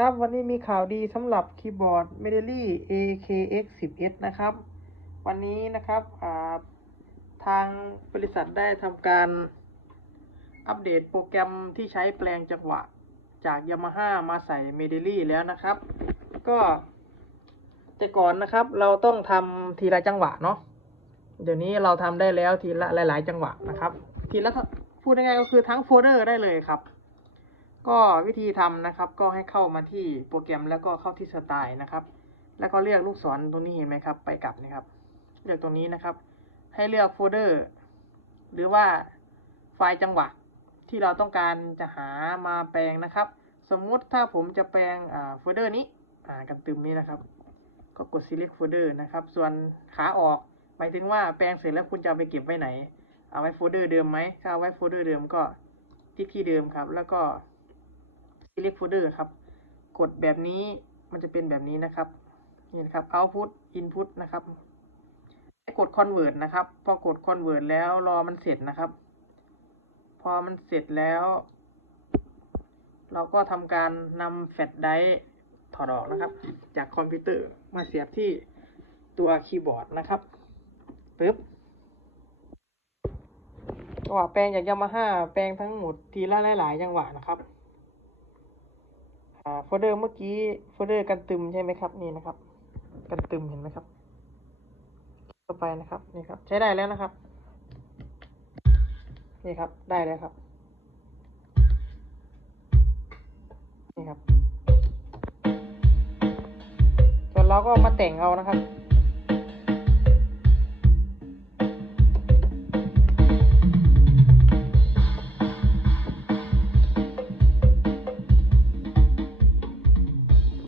ครับวันนี้มีข่าวดีสำหรับคีย์บอร์ด m e d e l y AKX 10S นะครับ วันนี้นะครับทางบริษัทได้ทำการอัปเดตโปรแกรมที่ใช้แปลงจังหวะจาก Yamaha มาใส่ m e d e l y แล้วนะครับ ก็แต่ก่อนนะครับเราต้องทำทีละจังหวะเนาะเดี๋ยวนี้เราทำได้แล้วทีละหลาย ๆ จังหวะนะครับ ทีละพูดง่ายๆก็คือทั้งโฟลเดอร์ได้เลยครับ ก็วิธีทำนะครับก็ให้เข้ามาที่โปรแกรมแล้วก็เข้าที่สไตล์นะครับ แล้วก็เลือกลูกศรตรงนี้เห็นไหมครับ ไปกลับนะครับ เลือกตรงนี้นะครับ ให้เลือกโฟลเดอร์ หรือว่าไฟล์จังหวะ ที่เราต้องการจะหามาแปลงนะครับ สมมุติถ้าผมจะแปลงอ่าโฟลเดอร์นี้อ่ากันตึมนี้นะครับ ก็กด select folder นะครับ ส่วนขาออกหมายถึงว่าแปลงเสร็จแล้วคุณจะเอาไปเก็บไว้ไหน เอาไว้โฟลเดอร์เดิมไหมถ้าเอาไว้โฟลเดอร์เดิมก็ที่ที่เดิมครับ แล้วก็ select folder ครับ กดแบบนี้มันจะเป็นแบบนี้นะครับนี่นะครับ output input นะครับกด convert นะครับ พอกด convert แล้วรอมันเสร็จนะครับ พอมันเสร็จแล้ว เราก็ทำการนำแฟลชไดร์ถอดออกนะครับ จากคอมพิวเตอร์มาเสียบที่ตัวคีย์บอร์ดนะครับปึ๊บจังหวะแปลงจากยามาฮ่าแปลงทั้งหมดทีละหลาย ๆ จังหวะนะครับ อ่าโฟลเดอร์เมื่อกี้โฟลเดอร์กันตึมใช่ไหมครับนี่นะครับ กันตึมเห็นไหมครับต่อไปนะครับนี่ครับ ใช้ได้แล้วนะครับ นี่ครับได้แล้วครับ นี่ครับส่วนเราก็มาแต่งเอานะครับ